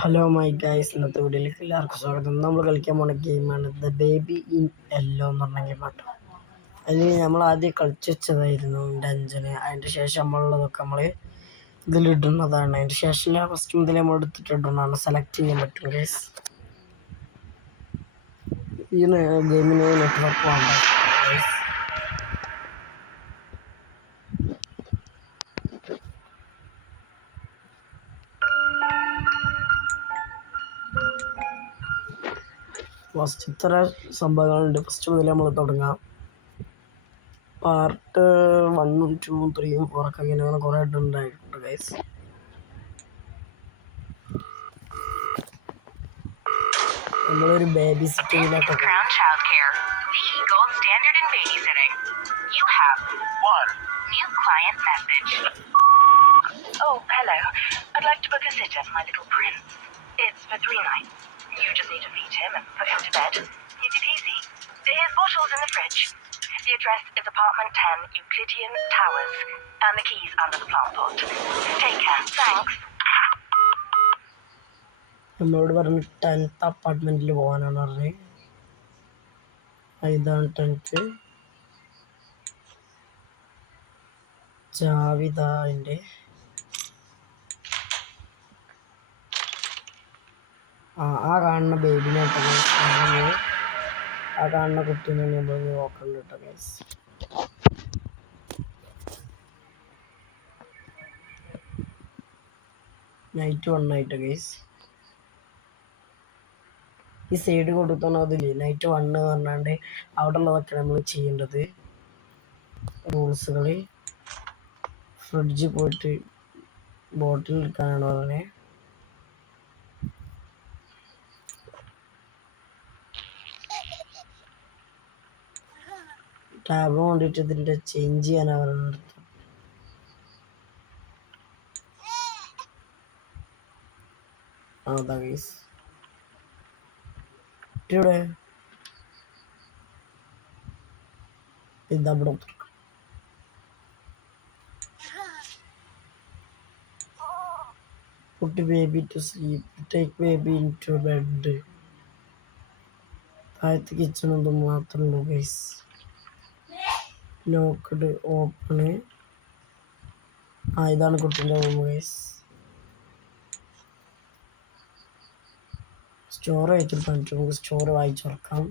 Hello my guys, ഇന്നത്തെ വീഡിയോയിലേക്ക് എല്ലാവർക്കും സ്വാഗതം. നമ്മൾ കളിക്കാൻ പോണ ഗെയിമാണ് ദ ബേബി ഇൻ യെല്ലോ എന്ന് പറഞ്ഞ ഗെയിമാട്ടോ. അതിൽ നമ്മൾ ആദ്യം കളിച്ചു വെച്ചതായിരുന്നു ഡഞ്ചന്. അതിൻ്റെ ശേഷം നമ്മളുള്ളതൊക്കെ നമ്മൾ ഇതിലിടുന്നതാണ്. അതിൻ്റെ ശേഷം ഫസ്റ്റ് മുതൽ നമ്മൾ എടുത്തിട്ടിടുന്നതാണ്. സെലക്ട് ചെയ്യാൻ പറ്റും ഗൈസ്. ഈ ഗെയിമിന് നെറ്റ്വർക്ക് വേണ്ട ഗൈസ്. ഫസ്റ്റ് ഇത്ര സംഭവങ്ങളുണ്ട്. ഫസ്റ്റ് മുതൽ നമ്മൾ തുടങ്ങാം. പാർട്ട് 1ഉം 2ഉം 3ഉം 4ഒക്കെ ഇങ്ങനെ കുറേ ഉണ്ടായിട്ടുണ്ട് ഗൈസ്. നമ്മളൊരു baby സിറ്റിങ്ങിലൊക്കെ Oh, hello. I'd like to book a sitter for my little prince. It's for 3 nights. You just need to feed him and put him to bed. Easy peasy. Here's bottles in the fridge. The address is apartment 10, Euclidean Towers, and the keys under the plant pot. Take care. Thanks. നമ്മളോട് പറഞ്ഞ് 10th അപ്പാർട്ട്മെന്റിൽ പോകാനാണ് പറഞ്ഞത്. ഇതാണ് 10th. ജാവിദാൻ്റെ ആ കാണുന്ന ബേബിനെ ആ കാണുന്ന കുട്ടീനെ നമ്മൾ നോക്കണ്ട കേട്ടോ ഗൈസ്. നൈറ്റ് 1 ആയിട്ട് ഗൈസ്. ഈ സൈഡ് കൊടുത്തതില്ലേ നൈറ്റ് 1 എന്ന് പറഞ്ഞാണ്ട് അവിടെ ഉള്ളതൊക്കെ നമ്മൾ ചെയ്യേണ്ടത്. റൂൾസുകൾ ഫ്രിഡ്ജിൽ പോയിട്ട് ബോട്ടിൽ എടുക്കാനാണ് പറഞ്ഞത്. ടാബ് കൊണ്ടിട്ട് ഇതിൻ്റെ ചേഞ്ച് ചെയ്യാനാണ് പറയുന്നത്. അതാ ഗൈസ്. കുട്ടിയുടെ ഇതവിടെ put baby to sleep, take baby into bed. താഴത്ത് കിച്ചൺ ഒന്നും മാത്രമുള്ളൂ ഗൈസ്. Locked open. ഇതാണ് കുട്ടീൻ്റെ റൂം ഗൈസ്. സ്റ്റോർ വായിച്ചിട്ട് പറ്റും. നമുക്ക് സ്റ്റോർ വായിച്ചുറക്കാം.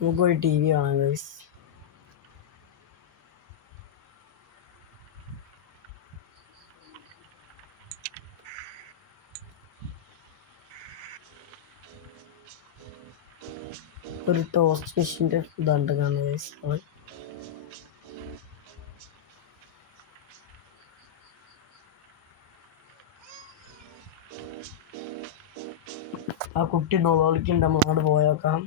നമുക്ക് ഒരു ടി വി കാണാം ഗൈസ്. ഒരു ടോസ്റ്റ് മെഷീൻ്റെ ഇതുണ്ട് കാണാം ഗൈസ്. ആ കുട്ടി നോളിക്കുണ്ട്. നമ്മളോട് പോയേക്കാം.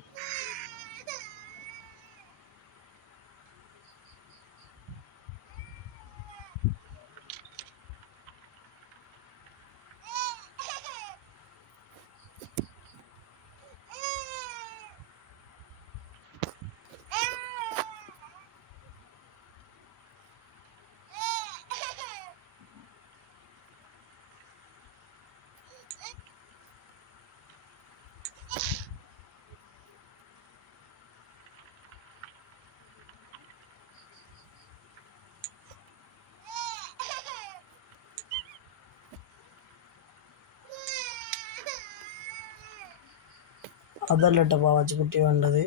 അതല്ല കേട്ടോ പാവാച്ചിക്കുട്ടി വേണ്ടത്.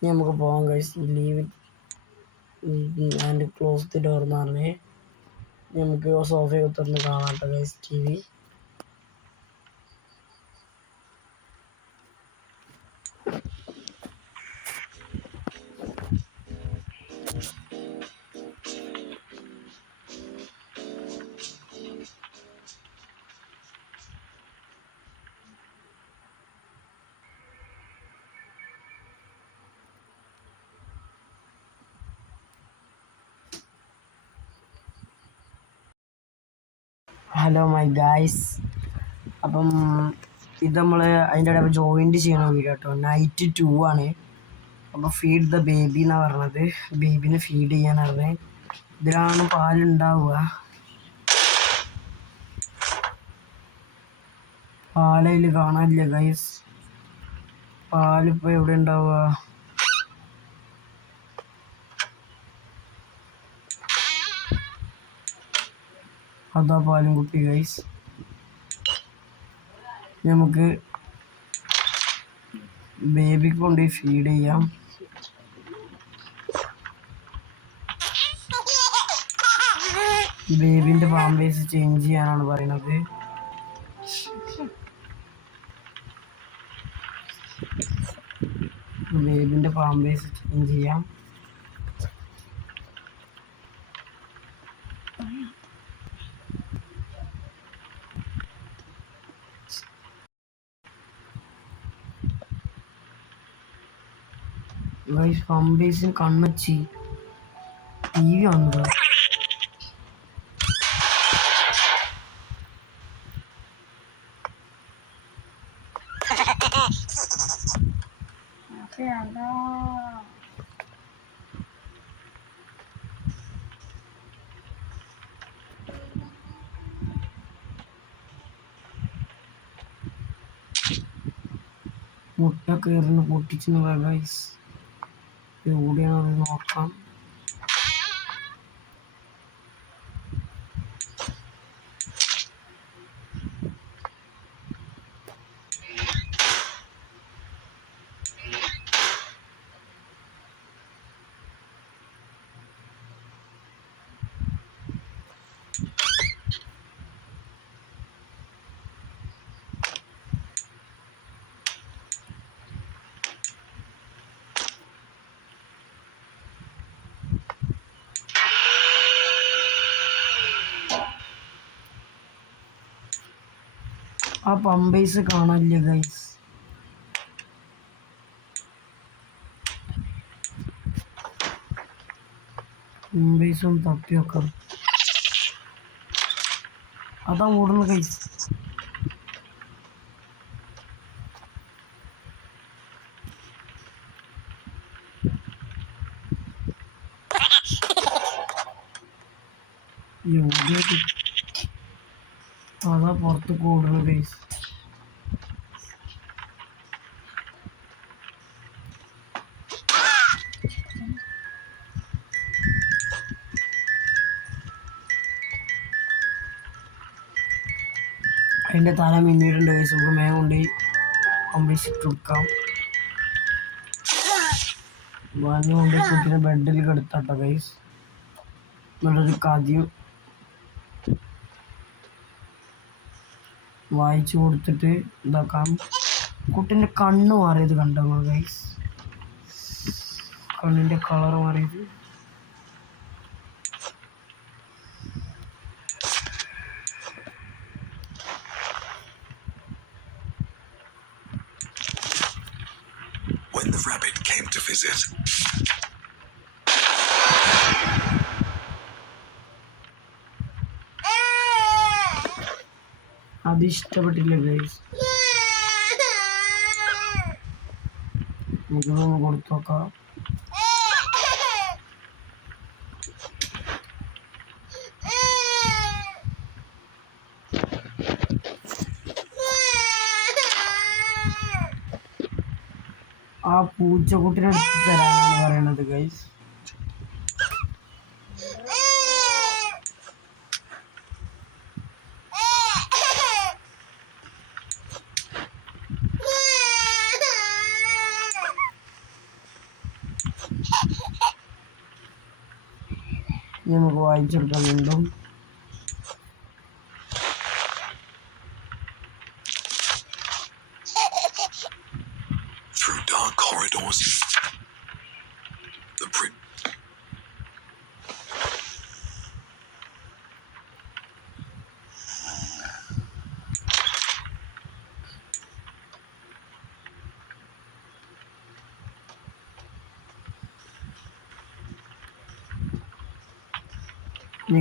ഇനി നമുക്ക് പോകാൻ കഴിച്ചു. Leave and close the door എന്ന് പറഞ്ഞ് നമുക്ക് സോഫയിൽ തുറന്ന് കാണാം കേട്ടോ guys T V. Hello my guys. അപ്പം ഇത് നമ്മൾ അതിൻ്റെ ഇടയിൽ ജോയിൻറ്റ് ചെയ്യണ വീഡിയോ കേട്ടോ. നൈറ്റ് 2 ആണ്. അപ്പോൾ ഫീഡ് ദ ബേബി എന്നാണ് പറഞ്ഞത്. ബേബിനെ ഫീഡ് ചെയ്യാനാണ്. ഇതിലാണ് പാലുണ്ടാവുക. പാലയിൽ കാണാനില്ല ഗൈസ്. പാലിപ്പോൾ എവിടെ ഉണ്ടാവുക? അതാ പാലും കുപ്പി ഗൈസ്. നമുക്ക് ബേബിക്ക് കൊണ്ടുപോയി ഫീഡ് ചെയ്യാം. ബേബിൻ്റെ പാമ്പേഴ്സ് ചേഞ്ച് ചെയ്യാനാണ് പറയുന്നത്. ബേബിൻ്റെ പാമ്പേഴ്സ് ചേഞ്ച് ചെയ്യാം. പാമ്പേഴ്സിന് കണ്ണച്ചി TV കാണുക. മുട്ട കയറുന്ന പൊട്ടിച്ചു ഗൈസ്. എവിടെയാണത് നോക്കാം. ആ പമ്പേഴ്സ് കാണാനില്ല ഗൈസ്. പമ്പേഴ്സും തപ്പി വെക്കാം. അതാ ഓടുന്നു ഗൈസ്. അതാ പുറത്ത് കൂടുന്നു ഗൈസ്. അതിൻ്റെ തല മിന്നിയിട്ടുണ്ട് ഗൈസ്. നമുക്ക് മേഘം കൊണ്ട് കംപ്ലീറ്റ് കൊടുക്കാം. കൊണ്ട് കുട്ടിനെ ബെഡിൽ കിടത്താട്ടോ ഗൈസ്. നല്ലൊരു കഥയും വായിച്ചു കൊടുത്തിട്ട് ഇതാക്കാം. കുട്ടിൻ്റെ കണ്ണ് മാറിയത് കണ്ടോ ഗൈസ്? കണ്ണിൻ്റെ കളർ മാറിയത്. When the rabbit came to visit, അത് ഇഷ്ടപ്പെട്ടില്ല ഗൈസ്. ഇതൊന്ന് കൊടുത്തു നോക്കാം. ആ പൂച്ചക്കുട്ടിനെ എടുത്ത് തരാനാണ് പറയണത് ഗൈസ്. നമുക്ക് വായിച്ചെടുക്കാൻ വീണ്ടും. through dark corridors, the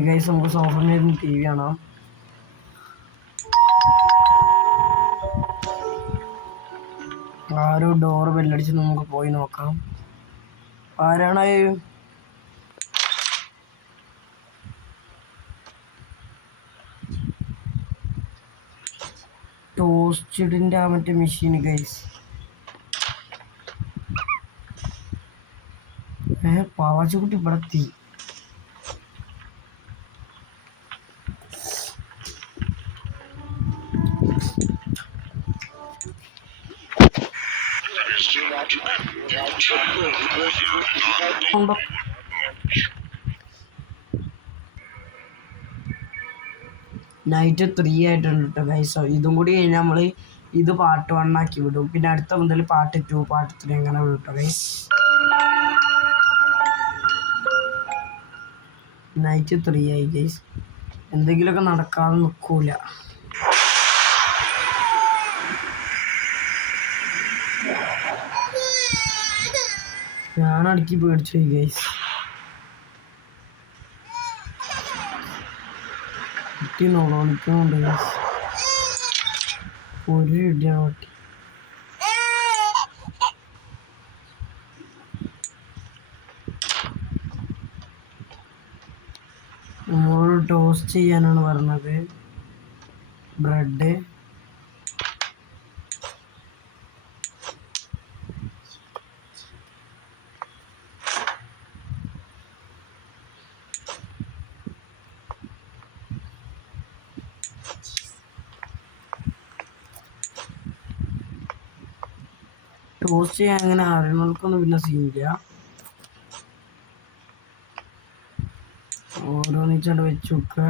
guys നമുക്ക് സോഫയിൽ TV കാണാം. ആരോ ഡോറ് ബെല്ലടിച്ച് നമുക്ക് പോയി നോക്കാം. ആരാണ്? ടോസ്റ്റഡിൻ്റെ ആ മറ്റേ മെഷീൻ ഗൈസ്. പാവാച്ചിക്കുട്ടി ഇവിടെ എത്തി. നൈറ്റ് 3 ആയിട്ടുണ്ട് കേട്ടോ ഗൈസ്. ഇതും കൂടി കഴിഞ്ഞാൽ നമ്മൾ ഇത് പാർട്ട് 1 ആക്കി വിടും. പിന്നെ അടുത്ത മുതൽ പാർട്ട് 2 പാർട്ട് 3 അങ്ങനെ വിടും കേട്ടോ ഗൈസ്. നൈറ്റ് 3 ആയി ഗൈസ്. എന്തെങ്കിലുമൊക്കെ നടക്കാതെ നിൽക്കൂല. ഞാനടക്കി പേടിച്ചു പോയി ഗൈസ്. കുട്ടി നോളിക്കുന്നുണ്ട് ഗൈസ്. ഒരു ഇടിയാണ് കുട്ടി. നമ്മളോട് ടോസ്റ്റ് ചെയ്യാനാണ് പറഞ്ഞത്. ബ്രെഡ് ടോസ്റ്റ് ചെയ്യാൻ അങ്ങനെ അറിയണവർക്കൊന്നും പിന്നെ സീനില്ല. ഓരോന്നിച്ചാണ്ട് വെച്ച് വെക്കുക.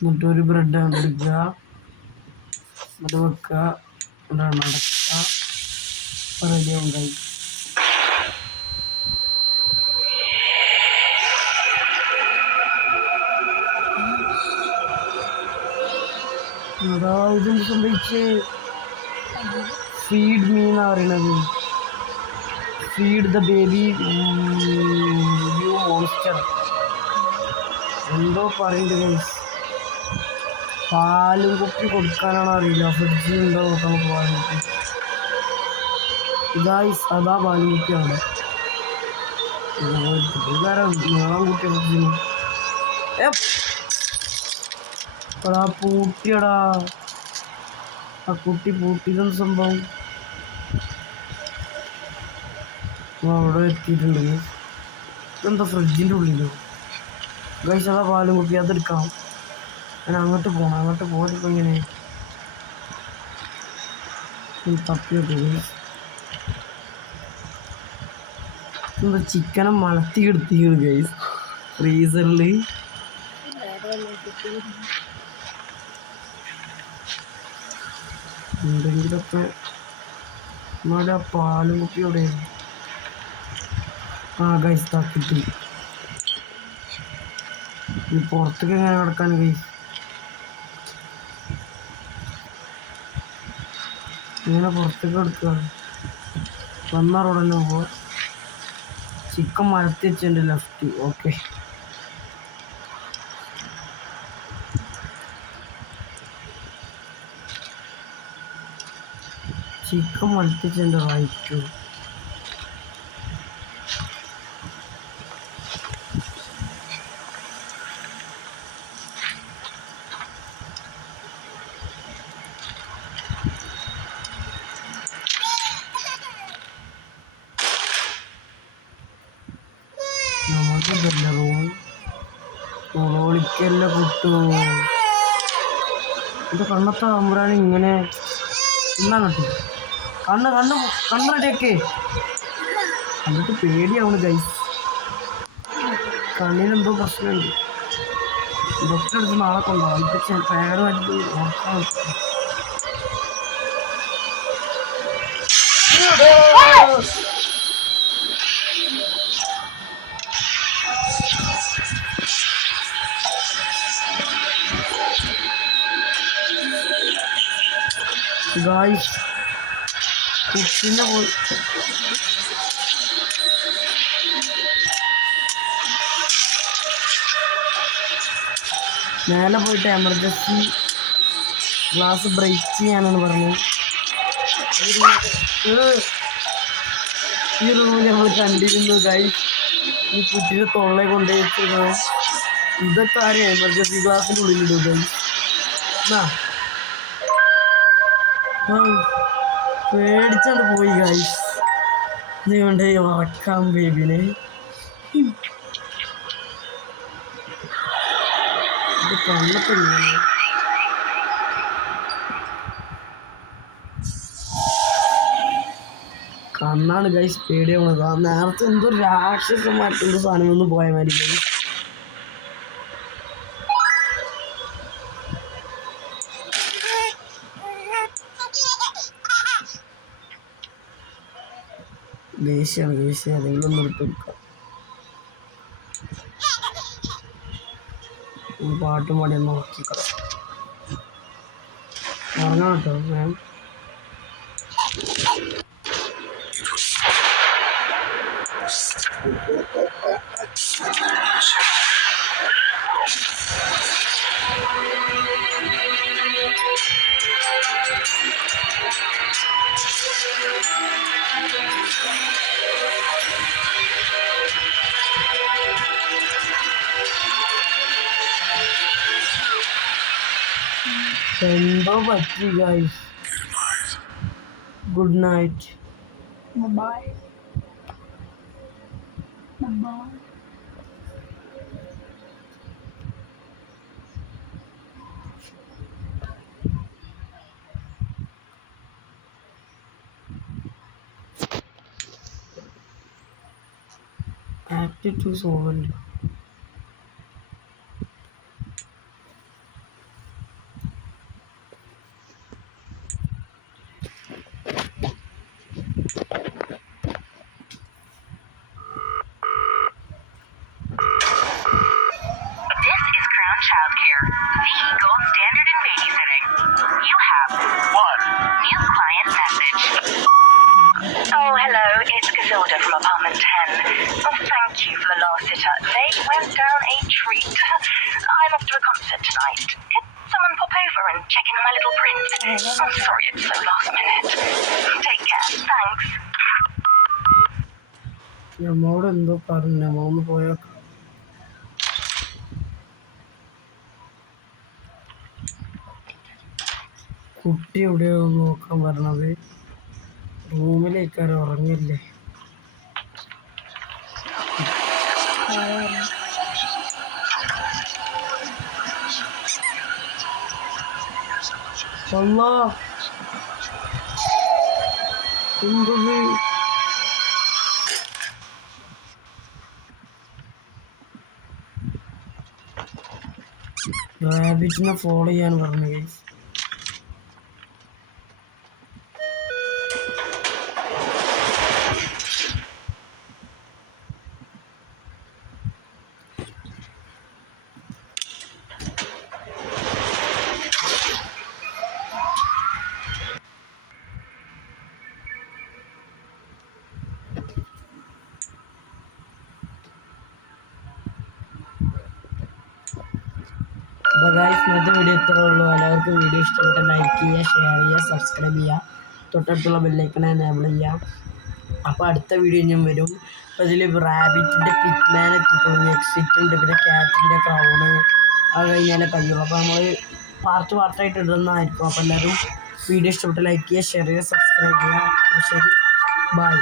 എന്നിട്ടൊരു ബ്രെഡ് എടുക്കുക, അത് വെക്കുക, നടക്കുക, റെഡി ഉണ്ടായി. അതാ ഇതും സംഭവിച്ച്. ഫീഡ് മീ എന്നാ പറയണത്. Feed the baby you monster എന്തോ പറയുന്നുണ്ട് ഗൈസ്. പാലും കുപ്പി കൊടുക്കാനാണോ അറിയില്ല. ഫ്രിഡ്ജിലുണ്ടോ നോക്കാം നമുക്ക് പാലും കുപ്പി. ഗൈസ് അതാ പാലും കുപ്പി അവിടെ. നീളം കുട്ടിയ ഫ്രിഡ്ജിന്. എടാ പൂട്ടിയടാ. ആ കുട്ടി പൂട്ടിയതെന്ന് സംഭവം. അവിടെ എത്തിയിട്ടുണ്ട്. ഇതെന്താ ഫ്രിഡ്ജിൻ്റെ ഉള്ളിലോ ഗൈസ്? അതാ പാലും കുപ്പി. അതെടുക്കാം. ഞാൻ അങ്ങോട്ട് പോകണം. അങ്ങോട്ട് പോയിപ്പോൾ ഇങ്ങനെ തപ്പിയോട്ടെ. എന്താ ചിക്കനെ മലത്തി എടുത്തിരിക്കുന്നു ഗൈസ് ഫ്രീസറിൽ. എന്തെങ്കിലുമൊക്കെ എന്നാലും ആ പാലും കുപ്പിയോടെ. ആ ഗൈസ് തക്കിട്ടി. ഈ പുറത്തേക്ക് എങ്ങനെ കിടക്കാൻ ഗൈസ്? ഇങ്ങനെ പുറത്തേക്ക് എടുക്കുക. വന്ന റോഡന്നെ പോവാ. ചിക്കൻ മരത്തി വെച്ചിട്ടുണ്ട് ലെഫ്റ്റ്. ഓക്കെ ചിക്കൻ മരത്തി വെച്ചിട്ടുണ്ട് റൈറ്റ്. നമുക്ക് ബെല്ലറൂം മുളവിളിക്കല്ല കിട്ടുമോ? ഇത് കണ്ണത്തെ തമ്പുരാൻ ഇങ്ങനെ എന്നാ കിട്ടും. കണ്ണടിയൊക്കെ എന്നിട്ട് പേടിയാവണ് ഗൈസ്. കണ്ണിനെന്തോ പ്രശ്നമുണ്ട്. ഡോക്ടറെ അടുത്ത് നാളെ കൊണ്ടുപോകാം. ഇപ്പം പേരുമായിട്ട് നോക്കാൻ ഗായ്സ് കുട്ടീനെ പോയി മേലെ പോയിട്ട് എമർജൻസി ഗ്ലാസ് ബ്രേക്ക് ചെയ്യാനാണ് പറഞ്ഞത്. ഈ റൂമിൽ നമ്മൾ കണ്ടിരുന്നു ഗൈസ് ഈ കുട്ടിയെ തൊള്ളെ കൊണ്ടുപോയി ഇതൊക്കെ ആരും എമർജൻസി ഗ്ലാസിൻ്റെ ഉള്ളിലിടും ഗൈസ്. പേടിച്ചാണ്ട് പോയി ഗൈസ്. നീ കൊണ്ട് വളക്കാം ബേബിനെ. ഇത് കണ്ണൊക്കെ കണ്ണാണ് ഗൈസ് പേടിയാവുന്നത്. നേരത്തെ എന്തോ രാക്ഷസമായിട്ടുള്ള സാധനം ഒന്ന് പോയ മാതിരി ഗൈസ്. ദേഷ്യാണ് അതെങ്കിലും നിർത്തിയെടുക്കാം. പാട്ടും പാടി ഒന്ന് നോക്കിക്കളാം. ഉറങ്ങാം കേട്ടോ മാം. എന്തോ പറ്റി guys. Good night. Bye. Act 2 solvent. Childcare, the gold standard in babysitting. You have one new client message. Oh, hello, it's Casilda from apartment 10. Oh, thank you for the last sitter. They went down a treat. I'm off to a concert tonight. Could someone pop over and check in on my little prince? I'm sorry it's so last minute. Take care. Thanks. നമ്മോട് എന്തോ പറഞ്ഞു മോന്ന് പോയ കുട്ടി എവിടെയോ നോക്കാൻ പറഞ്ഞത്. റൂമിലേക്കാരും ഉറങ്ങില്ലേ. അല്ലാ എന്തത് റാബിറ്റിനെ follow ചെയ്യാൻ പറഞ്ഞു ഗൈസ്. അപ്പോൾ ഗൈസ് ഇന്നത്തെ വീഡിയോ ഇത്രേ ഉള്ളൂ. എല്ലാവർക്കും വീഡിയോ ഇഷ്ടപ്പെട്ട ലൈക്ക് ചെയ്യുക, ഷെയർ ചെയ്യുക, സബ്സ്ക്രൈബ് ചെയ്യുക, തൊട്ടടുത്തുള്ള ബെല്ലൈക്കൺ എനേബിൾ ചെയ്യുക. അപ്പോൾ അടുത്ത വീഡിയോ ഞാൻ വരും. അപ്പോൾ ഇതിൽ റാബിറ്റിൻ്റെ പിറ്റ്മാനെ കിട്ടും, എക്സിറ്റ് ഉണ്ട്, പിന്നെ ക്യാറ്റിൻ്റെ ക്രൗണ് അത് കഴിഞ്ഞാലേ കഴിയുള്ളൂ. അപ്പോൾ നമ്മൾ പാർട്ടായിട്ട് ഇടുന്നതായിരിക്കും. അപ്പോൾ എല്ലാവരും വീഡിയോ ഇഷ്ടപ്പെട്ട ലൈക്ക് ചെയ്യുക, ഷെയർ ചെയ്യുക, സബ്സ്ക്രൈബ് ചെയ്യുക. ശരി, ബൈ.